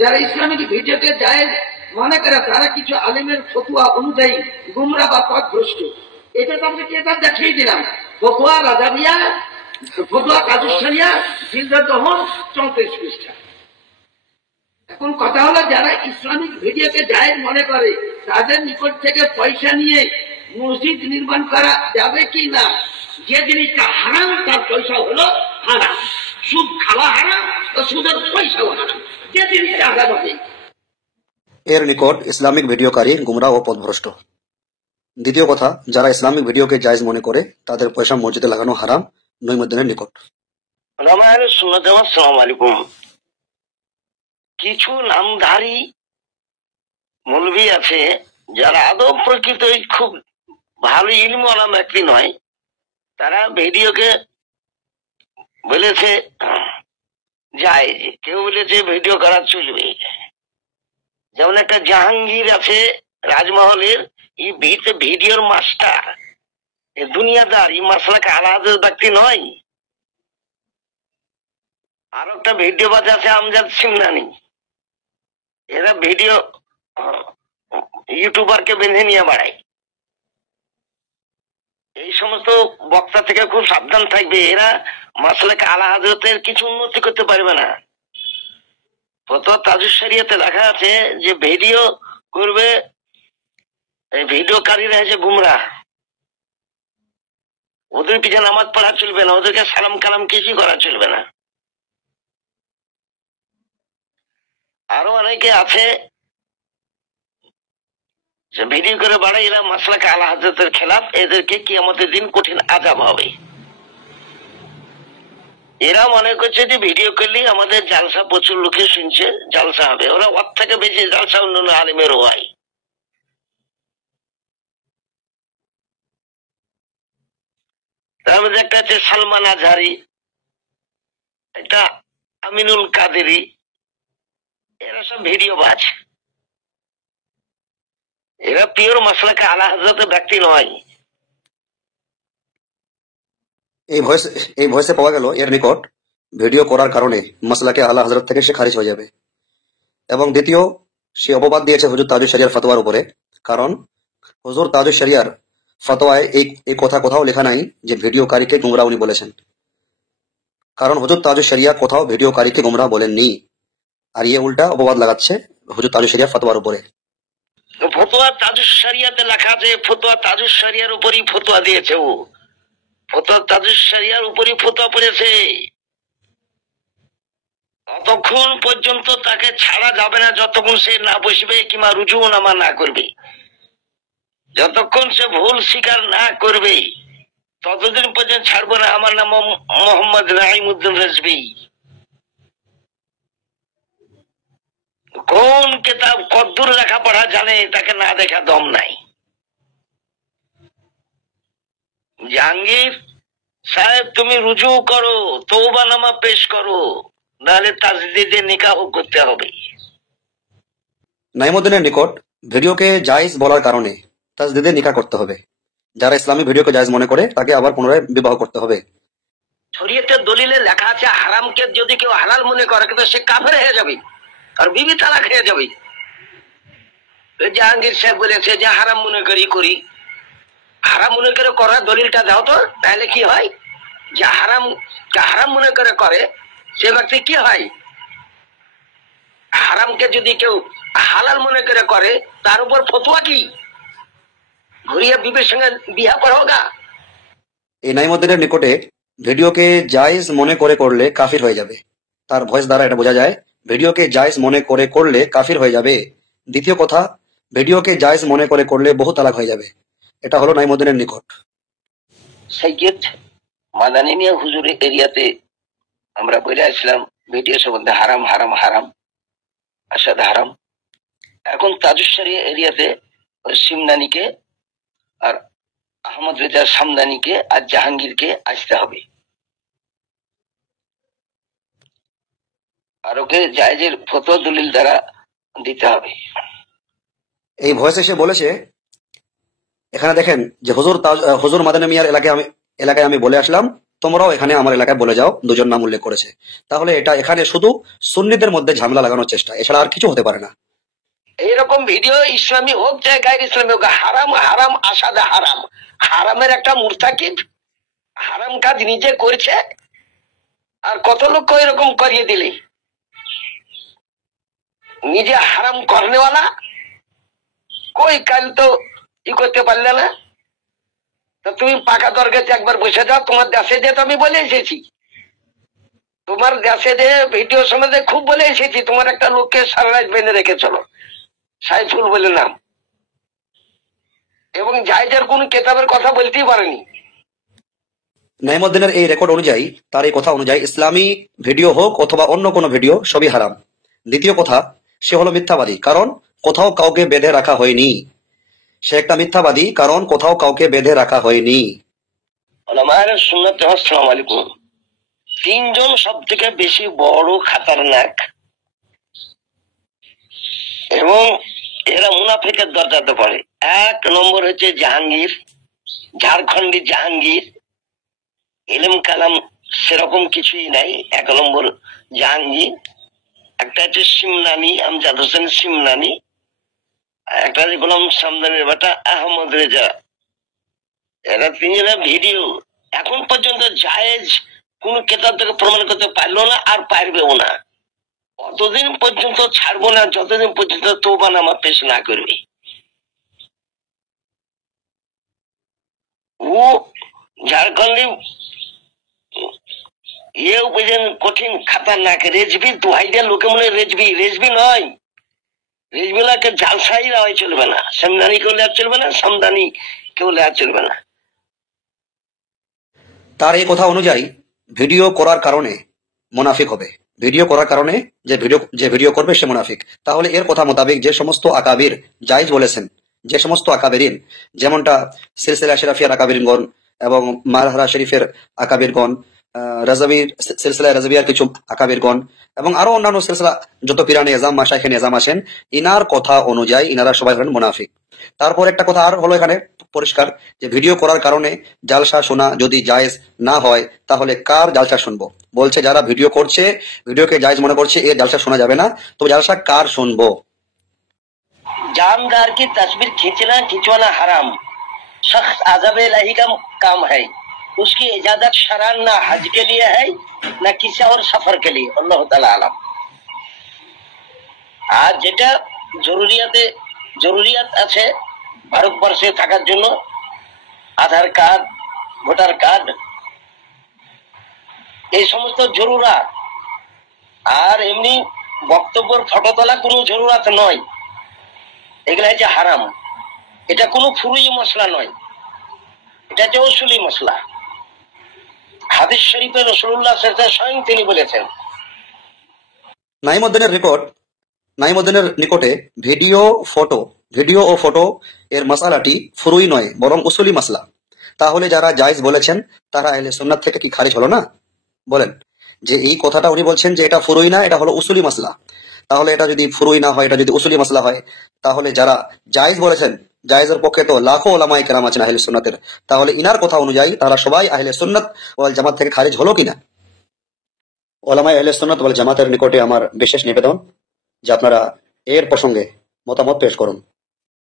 যারা ইসলামিক ভিডিওকে জায়েজ মনে করে তারা কিছু আলেমের ফতুয়া অনুযায়ী গুমরা বা পথভ্রষ্ট। এটা তো আমরা কেতাব দেখিয়ে দিলাম, ফতুয়া রাজাবিয়া, ফতুয়া কাজুসারিয়া, জিলদার দহন 34 পৃষ্ঠা। এখন কথা হলো যারা ইসলামিক ভিডিওকে জায়েজ মনে করে তাদের নিকট থেকে পয়সা নিয়ে মসজিদ নির্মাণ করা যাবে কি না? যে জিনিসটা হারাম তার পয়সা হলো হারাম, সুদ খাওয়া হারাম, সুদের পয়সাও হারাম, যে জিনিসটা হারাম হবে। এর নিকট ইসলামিক ভিডিওকারী গুমরা ও পথভ্রষ্ট। দ্বিতীয় কথা, যারা ইসলামিক ভিডিওকে জায়েজ মনে করে তাদের পয়সা মসজিদে লাগানো হারাম নঈমুদ্দিনের নিকট। আসসালামু আলাইকুম। কিছু নামধারী মৌলভী আছে যারা আদৌ প্রকৃত খুব ভালো ইলমওয়ালা ব্যক্তি নয়, তারা ভিডিওকে বলেছে জায়েজ, কেউ বলেছে ভিডিও করা চলবে। যেমন একটা জাহাঙ্গীর আছে রাজমহলের, এই ভিডিওর মাস্টার, দুনিয়াদার, এই মাসলাকে আলাদা ব্যক্তি নয়। আর একটা ভিডিও বাজ আছে আমজাদ সিমনানি, এরা ভিডিও ইউটিউবারকে বেঁধে নিয়ে বাড়ায়। এই সমস্ত বক্তা থেকে খুব সাবধান থাকবে, এরা মাসলাকে আলা হাজরতের কিছু উন্নতি করতে পারবে না। ফতোয়া তাজুস শরিয়াতে লেখা আছে যে ভিডিও করবে, এই ভিডিওকারীরা হচ্ছে গুমরা, ওদের পিছনে নামাজ পড়া চলবে না, ওদেরকে সালাম কালাম কিছুই করা চলবে না। আরো অনেকে আছে যে ভিডিও করে বাড়ায়, এরা মাসলাকে আলা হাজরতের খেলাফ, এদেরকে কিয়ামতের দিন কঠিন আযাব হবে। এরা মনে করছে যে ভিডিও করলেই আমাদের জালসা প্রচুর লোকে শুনছে, জালসা হবে, ওরা ওর থেকে বেশি জালসা অন্য আলিমেরও হয়। তার মধ্যে একটা আছে সালমান আজহারি, একটা আমিনুল কাদেরি, এরা সব ভিডিও বাজ, এরা পিওর মাসলাকে আলা হাজরতের ব্যক্তি নয়। এই ভয়েসে পাওয়া গেল এর নিকট ভিডিও করার কারণে মাসলাকে আলা হযরত থেকে সে খারিজ হয়ে যাবে। এবং দ্বিতীয়, সে অপবাদ দিয়েছে হুজুর তাজুস শরিয়ার ফতোয়ার উপরে, কারণ হুজুর তাজুস শরিয়ার ফতোয়ায় এই কথা কোথাও লেখা নাই যে ভিডিওকারীকে গুমরা উনি বলেছেন। কারণ হুজুর তাজুস শরিয়া কোথাও ভিডিওকারীকে গুমরা বলেননি, আর ইয়ে উল্টা অপবাদ লাগাচ্ছে হুজুর তাজুস শরিয়ার ফতোয়ার উপরে। ফতোয়া তাজুস শরিয়াতে লেখা আছে, ফতোয়া তাজুস শরিয়ার উপরই ফতোয়া দিয়েছে, ও ফতোয়া তাজুস শরিয়ার উপরই ফতোয়া পড়েছে। ততক্ষণ পর্যন্ত তাকে ছাড়া যাবে না যতক্ষণ সে না বসবে কিংবা রুজু নামা না করবে, যতক্ষণ সে ভুল স্বীকার না করবে ততদিন পর্যন্ত ছাড়বো না। আমার নাম মোহাম্মদ নাঈমুদ্দিন রেজভী। কোন কিতাব কদ্দুর লেখাপড়া জানে তাকে না দেখা দম নাই। জাহাঙ্গীর সাহেব, তুমি রুজু করো, তওবা নামা পেশ করো, নাহলে তাজদিদে নিকাহ করতে হবে। নাঈমুদ্দিনের নিকট ভিডিওকে জায়েজ বলার কারণে তাজদিদে নিকাহ করতে হবে। যারা ইসলামী ভিডিওকে জায়েজ মনে করে তাকে আবার পুনরায় বিবাহ করতে হবে। শরীয়তের দলিলে লেখা আছে হারামকে যদি কেউ হালাল মনে করে কিন্তু সে কাফের হয়ে যাবে আর বিবি তালাক হয়ে যাবে। জাহাঙ্গীর সাহেব বলেছে যে হারাম মনে করি করি, হারাম মনে করে করার দলিলটা দাও তো, তাহলে কি হয়? যে হারাম মনে করে সে ব্যক্তি কি হয়? হারামকে যদি কেউ হালাল মনে করে তার উপর ফতোয়া কি? ঘুরিয়ে বিবির সঙ্গে বিয়া পড়াওগা। এই নাঈমুদ্দিনের নিকটে ভিডিওকে জায়েজ মনে করে করলে কাফির হয়ে যাবে। তার ভয়েস দ্বারা এটা বোঝা যায় ভিডিওকে জায়েজ মনে করে করলে কাফির হয়ে যাবে। দ্বিতীয় কথা, ভিডিওকে জায়েজ মনে করে করলে বহু তালাক হয়ে যাবে। এটা হলো নাঈমুদ্দিনের নিকট। সৈয়দ মাদানী মিয়া হুজুরের এরিয়াতে আমরা বলে আসলাম ভিডিও সম্বন্ধে হারাম হারাম হারাম, আসাদ হারাম। এখন তাজুস শরিয়া এরিয়াতে সিমনানিকে আর আহমদ রেজা সামদানিকে আর জাহাঙ্গীরকে আসতে হবে, আর ওকে জায়েজের ফতোয়া দলিল দ্বারা দিতে হবে। এই ভয়েস এসে বলেছে, এখানে দেখেন যে হুজুর মাদানী মিয়ার এলাকায় আমি বলে আসলাম তোমরাও এখানে আমার এলাকায় বলে যাও দুজন নাম উল্লেখ করেছে। তাহলে এটা এখানে শুধু সুন্নিদের মধ্যে ঝামেলা লাগানোর চেষ্টা, এছাড়া আর কিছু হতে পারে না। এইরকম ভিডিও ইসলামী হোক চাই গায়ের ইসলামী হোক, হারাম হারাম আসাদা হারাম। হারামের একটা মুরতাকিব হারাম কাজ নিজে করছে, আর কত লোক এরকম করিয়ে দিলে নিজে হারাম করনেওয়ালা কই কাল তো ই করতে পারলে না। তো তুমি পাকা দরগাতে একবার বসে যাও, তোমার দেশে যে আমি বলে এসেছি, তোমার দেশে যে ভিডিও সমাজে খুব বলে এসেছি, তোমার একটা লোককে সারা রাত বেঁধে রেখে চলো, সাইফুল বলে নাম, এবং জায়েজের কোন কেতাবের কথা বলতেই পারেনি। নাইমুদ্দিনের এই রেকর্ড অনুযায়ী, তার এই কথা অনুযায়ী ইসলামী ভিডিও হোক অথবা অন্য কোনো ভিডিও সবই হারাম। দ্বিতীয় কথা, সে হলো মিথ্যাবাদী, কারণ কোথাও কাউকে বেঁধে রাখা হয়নি। সে একটা মিথ্যাবাদী, কারণ কোথাও কাউকে বেঁধে রাখা হয়নি। ওলামায়ে সুন্নাত আসসালামু আলাইকুম। তিনজন সব থেকে বেশি বড় খাতারনাক, এবং এরা মুনাফিকের দরজাতে পড়ে। এক নম্বর হচ্ছে জাহাঙ্গীর, ঝাড়খণ্ডী জাহাঙ্গীর, ইলম কালাম সেরকম কিছুই নাই। এক নম্বর জাহাঙ্গীর, একটা হচ্ছে সিমনানি, আমজাদ হোসেন সিমনানি, একটা হচ্ছে গোলাম সামদানির বেটা আহমদ রেজা। এরা তিনজনের ভিডিও এখন পর্যন্ত জায়েজ কোন কেতাব থেকে প্রমাণ করতে পারলো না, আর পারবেও না। অতদিন পর্যন্ত ছাড়বো না যতদিন পর্যন্ত তওবা নামা পেশ না করবে। ও ঝাড়খণ্ডী এও বুঝেন কঠিন খাতারনাক রেজবি দোহাই দেওয়া লোকে মনে রেজবি, রেজবি নয়। রেজবিলাকে জালসাই হয় চলবে না, সামদানি কেউ লেয়া চলবে না, সামদানি কেউ লেয়া চলবে না। তার এই কথা অনুযায়ী ভিডিও করার কারণে মুনাফিক হবে। ভিডিও করার কারণে যে ভিডিও করবে সে মুনাফিক। তাহলে এর কথা মোতাবেক যে সমস্ত আকাবির জায়েজ বলেছেন, যে সমস্ত আকাবিরিন, যেমনটা সিলসিলা শরফিয়ার আকাবিরগণ এবং মারহারা শরীফের আকাবিরগণ, রাজাবির সিলসিলা রাজাবিয়ার কিছু আকাবিরগণ এবং আরো অন্যান্য সিলসিলা যত পিরানে এজাম মাশাইখে এজাম আছেন, ইনার কথা অনুযায়ী ইনারা সবাই হলেন মুনাফিক। তারপর একটা কথা আর হলো এখানে পরিষ্কার, যে ভিডিও করার কারণে জালসা শোনা যদি জায়েজ না হয়, তাহলে কার জালসা শুনবো? বলছে যারা ভিডিও করছে, ভিডিওকে জায়েজ মনে করছে, এর জালসা শোনা যাবে না, তো জালসা কার শুনবো? जानदार की तस्वीर खींचना खिंचवाना हराम, सख्त अज़ाब इलाही का काम है। उसकी इजाजत शरअन ना हज के लिए है ना किसी और सफर के लिए। अल्लाह ताला आलम। আর যেটা জরুরিয়াত আছে ভারতবর্ষে থাকার জন্য, আধার কার্ড, ভোটার কার্ড, এই সমস্ত জরুরাত, আর এমনি বক্তব্যের ফটো তোলা কোনো জরুরাত নয়। এগুলা হচ্ছে হারাম। এটা কোনো ফুরুই মশলা নয়, এটা হচ্ছে উসুলি মশলা। হাদিস শরীফে রাসূলুল্লাহ সাল্লাল্লাহু আলাইহি ওয়াসাল্লাম স্বয়ং তিনি বলেছেন। নাইমুদ্দিনের নিকটে ভিডিও ও ফটো এর মাসালাটি ফুরুই নয়, বরং উসুলি মাসলা। তাহলে যারা জায়েজ বলেছেন তারা আহলে সুন্নাত থেকে কি খারিজ হলো না? বলেন, যে এই কথাটা উনি বলছেন যে এটা ফুরুই না, এটা হলো উসুলি মাসলা। তাহলে এটা যদি ফুরুই না হয়, এটা যদি উসুলি মাসলা হয়, তাহলে যারা জায়েজ বলেছেন, জায়েজের পক্ষে তো লাখো ওলামায়ে কেরাম আছেন আহলে সুন্নাতের, তাহলে ইনার কথা অনুযায়ী তারা সবাই আহলে সুন্নাত ওয়াল জামাত থেকে খারিজ হলো কিনা? ওলামায়ে আহলে সুন্নাত ওয়াল জামাতের নিকটে আমার বিশেষ নিবেদন যে আপনারা এর প্রসঙ্গে মতামত পেশ করুন।